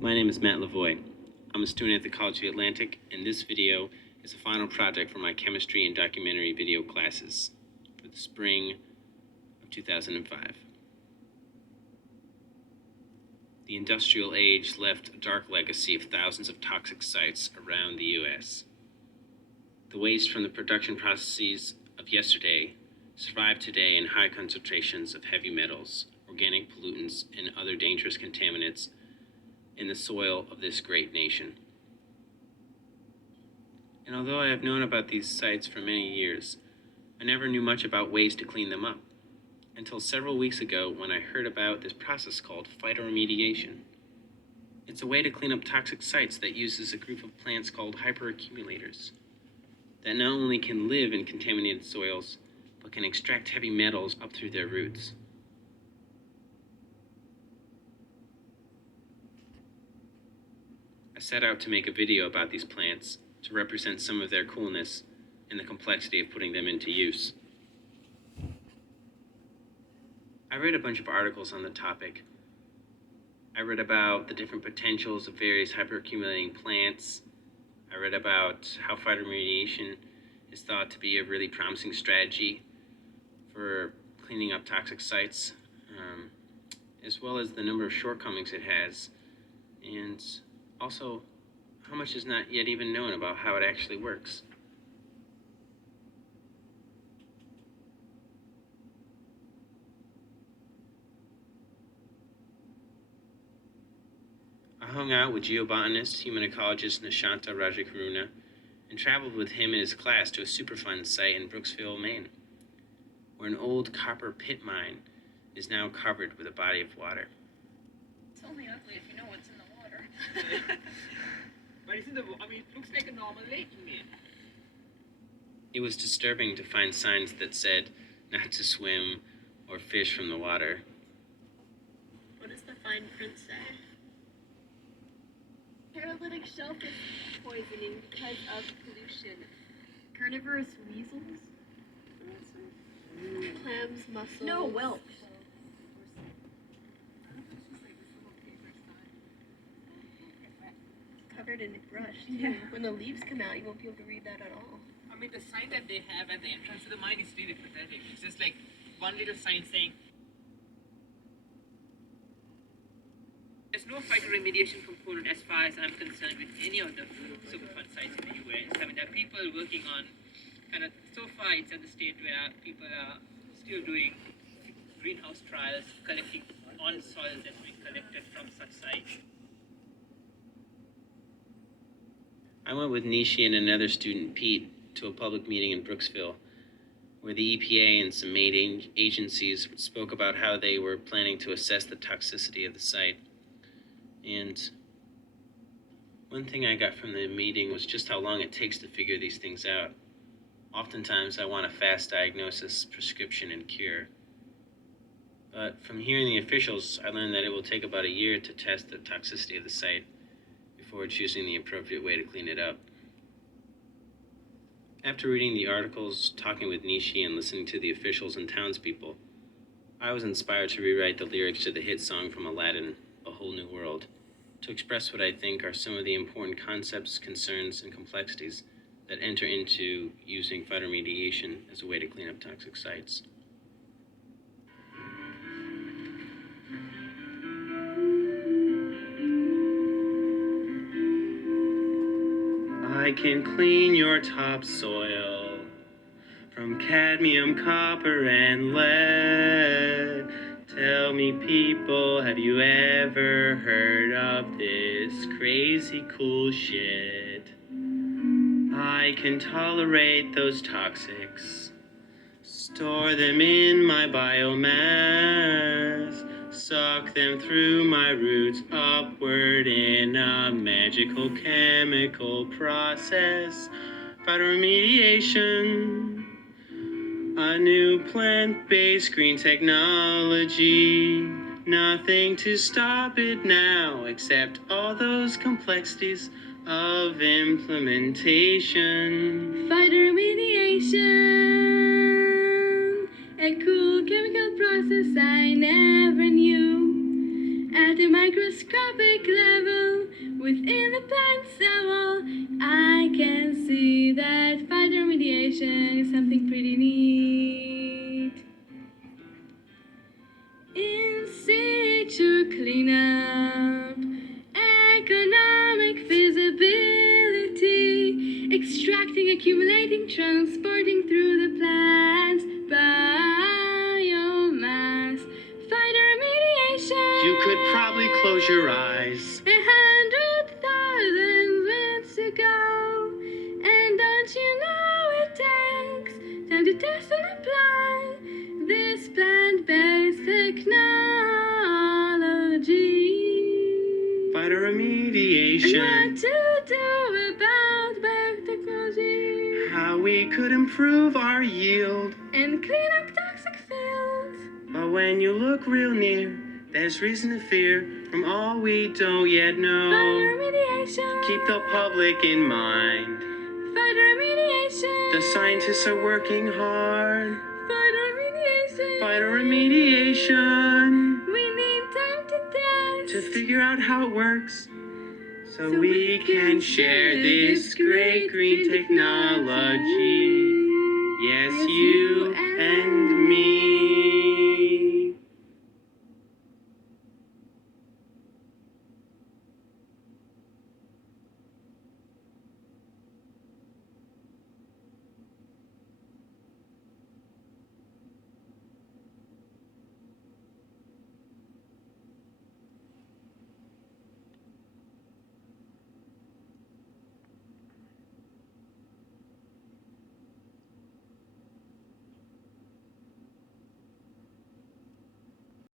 My name is Matt Lavoie. I'm a student at the College of the Atlantic, and this video is a final project for my chemistry and documentary video classes for the spring of 2005. The industrial age left a dark legacy of thousands of toxic sites around the U.S. The waste from the production processes of yesterday survive today in high concentrations of heavy metals, organic pollutants, and other dangerous contaminants in the soil of this great nation. And although I have known about these sites for many years, I never knew much about ways to clean them up, until several weeks ago when I heard about this process called phytoremediation. It's a way to clean up toxic sites that uses a group of plants called hyperaccumulators that not only can live in contaminated soils, but can extract heavy metals up through their roots. I set out to make a video about these plants to represent some of their coolness and the complexity of putting them into use. I read a bunch of articles on the topic. I read about the different potentials of various hyperaccumulating plants. I read about how phytoremediation is thought to be a really promising strategy for cleaning up toxic sites, as well as the number of shortcomings it has, and also how much is not yet even known about how it actually works. I hung out with geobotanist, human ecologist Nishanta Rajakaruna, and traveled with him and his class to a Superfund site in Brooksville, Maine, where an old copper pit mine is now covered with a body of water. It's only ugly if you know what's in the water. But isn't it looks like a normal lake to me. It was disturbing to find signs that said not to swim or fish from the water. What does the fine print say? Paralytic shellfish poisoning because of pollution. Carnivorous weasels? Clams, mussels. No, whelks. Covered in brush, too. Yeah. When the leaves come out, you won't be able to read that at all. I mean, the sign that they have at the entrance to the mine is really pathetic. It's just like one little sign saying, there's no phytoremediation component as far as I'm concerned with any of the Superfund sites in the US. I mean, there are people working on so far it's at the state where people are still doing greenhouse trials, collecting on soils that's being collected from such sites. I went with Nishi and another student, Pete, to a public meeting in Brooksville, where the EPA and some aid agencies spoke about how they were planning to assess the toxicity of the site. And one thing I got from the meeting was just how long it takes to figure these things out. Oftentimes I want a fast diagnosis, prescription, and cure. But from hearing the officials, I learned that it will take about a year to test the toxicity of the site before choosing the appropriate way to clean it up. After reading the articles, talking with Nishi, and listening to the officials and townspeople, I was inspired to rewrite the lyrics to the hit song from Aladdin, A Whole New World, to express what I think are some of the important concepts, concerns, and complexities that enter into using phytoremediation as a way to clean up toxic sites. I can clean your topsoil from cadmium, copper, and lead. Tell me, people, have you ever heard of this crazy cool shit? I can tolerate those toxics, store them in my biomass, suck them through my roots upward in a magical chemical process. Phytoremediation, a new plant-based green technology. Nothing to stop it now except all those complexities of implementation. Phytoremediation, a cool chemical process I never knew. At a microscopic level, Within the plant cell, I can see that phytoremediation is something pretty neat. In situ cleanup, economic feasibility, extracting, accumulating, transporting through the plant's biomass, phytoremediation. You could probably close your eyes. 100,000 minutes to go, and don't you know it takes time to test and apply this plant-based technology. Phytoremediation. And what to do about biotechnology, How we could improve our yield. and clean up toxic fields. But when you look real near, there's reason to fear from all we don't yet know. Phytoremediation. Keep the public in mind. Phytoremediation. The scientists are working hard. Phytoremediation. Phytoremediation. We need time to test. To figure out how it works. So we can share this great green technology. Yes, you and me.